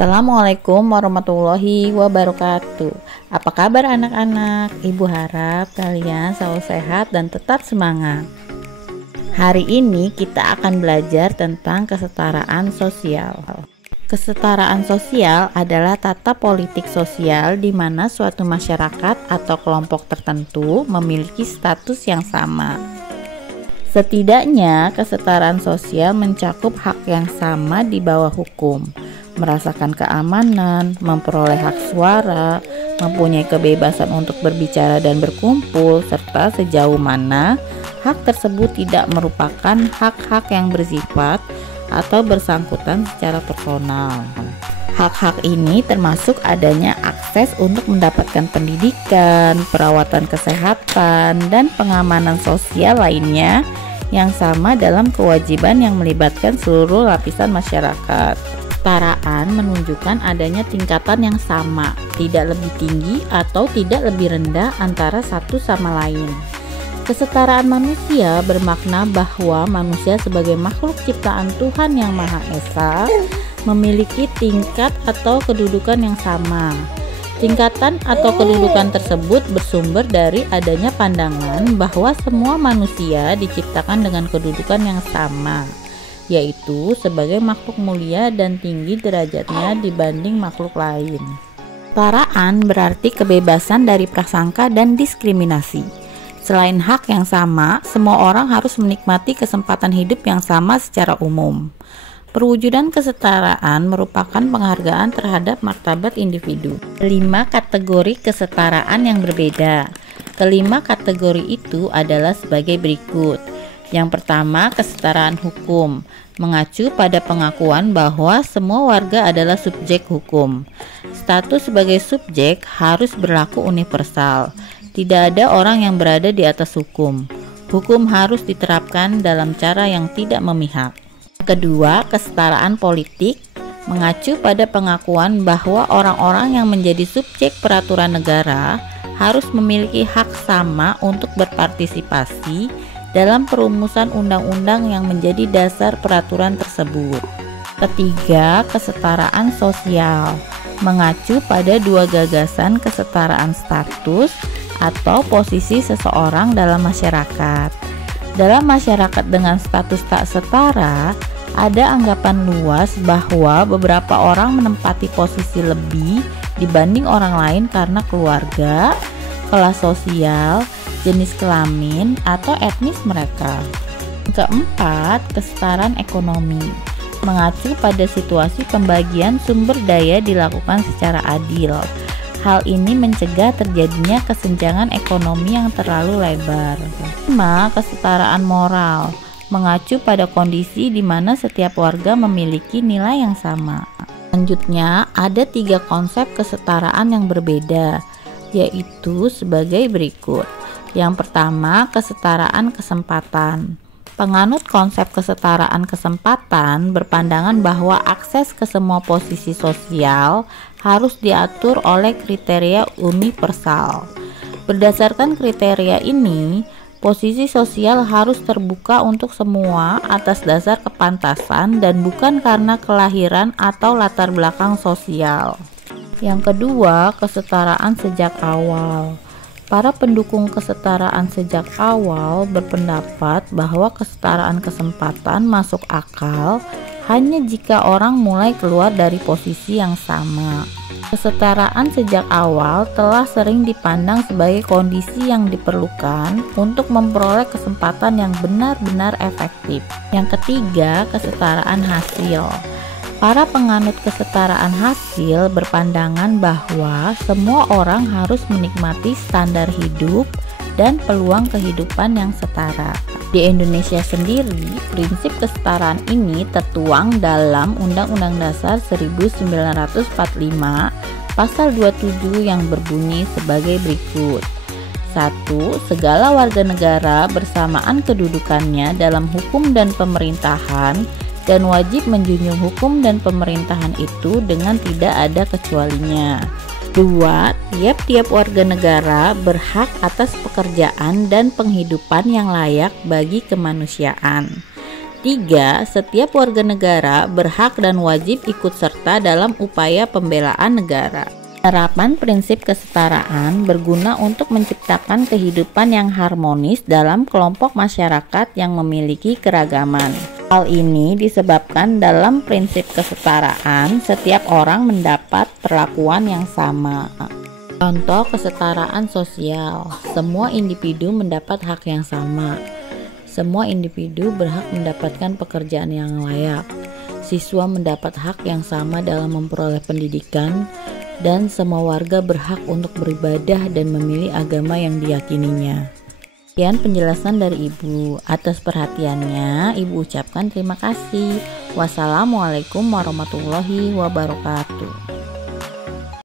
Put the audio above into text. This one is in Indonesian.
Assalamualaikum warahmatullahi wabarakatuh. Apa kabar anak-anak? Ibu harap kalian selalu sehat dan tetap semangat. Hari ini kita akan belajar tentang kesetaraan sosial. Kesetaraan sosial adalah tata politik sosial di mana suatu masyarakat atau kelompok tertentu memiliki status yang sama. Setidaknya, kesetaraan sosial mencakup hak yang sama di bawah hukum, merasakan keamanan, memperoleh hak suara, mempunyai kebebasan untuk berbicara dan berkumpul, serta sejauh mana hak tersebut tidak merupakan hak-hak yang bersifat atau bersangkutan secara personal. Hak-hak ini termasuk adanya akses untuk mendapatkan pendidikan, perawatan kesehatan, dan pengamanan sosial lainnya yang sama dalam kewajiban yang melibatkan seluruh lapisan masyarakat. Kesetaraan menunjukkan adanya tingkatan yang sama, tidak lebih tinggi atau tidak lebih rendah antara satu sama lain. Kesetaraan manusia bermakna bahwa manusia sebagai makhluk ciptaan Tuhan Yang Maha Esa memiliki tingkat atau kedudukan yang sama. Tingkatan atau kedudukan tersebut bersumber dari adanya pandangan bahwa semua manusia diciptakan dengan kedudukan yang sama, yaitu sebagai makhluk mulia dan tinggi derajatnya dibanding makhluk lain. Kesetaraan berarti kebebasan dari prasangka dan diskriminasi. Selain hak yang sama, semua orang harus menikmati kesempatan hidup yang sama secara umum. Perwujudan kesetaraan merupakan penghargaan terhadap martabat individu. 5 kategori kesetaraan yang berbeda. Kelima kategori itu adalah sebagai berikut. Yang pertama, kesetaraan hukum, mengacu pada pengakuan bahwa semua warga adalah subjek hukum. Status sebagai subjek harus berlaku universal. Tidak ada orang yang berada di atas hukum. Hukum harus diterapkan dalam cara yang tidak memihak. Kedua, kesetaraan politik, mengacu pada pengakuan bahwa orang-orang yang menjadi subjek peraturan negara harus memiliki hak sama untuk berpartisipasi dalam perumusan undang-undang yang menjadi dasar peraturan tersebut. Ketiga, kesetaraan sosial, mengacu pada dua gagasan kesetaraan status atau posisi seseorang dalam masyarakat. Dalam masyarakat dengan status tak setara, ada anggapan luas bahwa beberapa orang menempati posisi lebih dibanding orang lain karena keluarga, kelas sosial, jenis kelamin, atau etnis mereka. Keempat, kesetaraan ekonomi, mengacu pada situasi pembagian sumber daya dilakukan secara adil. Hal ini mencegah terjadinya kesenjangan ekonomi yang terlalu lebar. 5. Kesetaraan moral, mengacu pada kondisi di mana setiap warga memiliki nilai yang sama. Selanjutnya, ada 3 konsep kesetaraan yang berbeda, yaitu sebagai berikut. Yang pertama, kesetaraan kesempatan. Penganut konsep kesetaraan kesempatan berpandangan bahwa akses ke semua posisi sosial harus diatur oleh kriteria universal. Berdasarkan kriteria ini, posisi sosial harus terbuka untuk semua atas dasar kepantasan dan bukan karena kelahiran atau latar belakang sosial. Yang kedua, kesetaraan sejak awal. Para pendukung kesetaraan sejak awal berpendapat bahwa kesetaraan kesempatan masuk akal hanya jika orang mulai keluar dari posisi yang sama. Kesetaraan sejak awal telah sering dipandang sebagai kondisi yang diperlukan untuk memperoleh kesempatan yang benar-benar efektif. Yang ketiga, kesetaraan hasil. Para penganut kesetaraan hasil berpandangan bahwa semua orang harus menikmati standar hidup dan peluang kehidupan yang setara. Di Indonesia sendiri, prinsip kesetaraan ini tertuang dalam Undang-Undang Dasar 1945 Pasal 27 yang berbunyi sebagai berikut. 1. Segala warga negara bersamaan kedudukannya dalam hukum dan pemerintahan dan wajib menjunjung hukum dan pemerintahan itu dengan tidak ada kecualinya. 2. Tiap-tiap warga negara berhak atas pekerjaan dan penghidupan yang layak bagi kemanusiaan. 3. Setiap warga negara berhak dan wajib ikut serta dalam upaya pembelaan negara. Penerapan prinsip kesetaraan berguna untuk menciptakan kehidupan yang harmonis dalam kelompok masyarakat yang memiliki keragaman. Hal ini disebabkan dalam prinsip kesetaraan setiap orang mendapat perlakuan yang sama. Contoh kesetaraan sosial, semua individu mendapat hak yang sama. Semua individu berhak mendapatkan pekerjaan yang layak. Siswa mendapat hak yang sama dalam memperoleh pendidikan, dan semua warga berhak untuk beribadah dan memilih agama yang diyakininya. Sekian penjelasan dari Ibu. Atas perhatiannya, Ibu ucapkan terima kasih. Wassalamualaikum warahmatullahi wabarakatuh.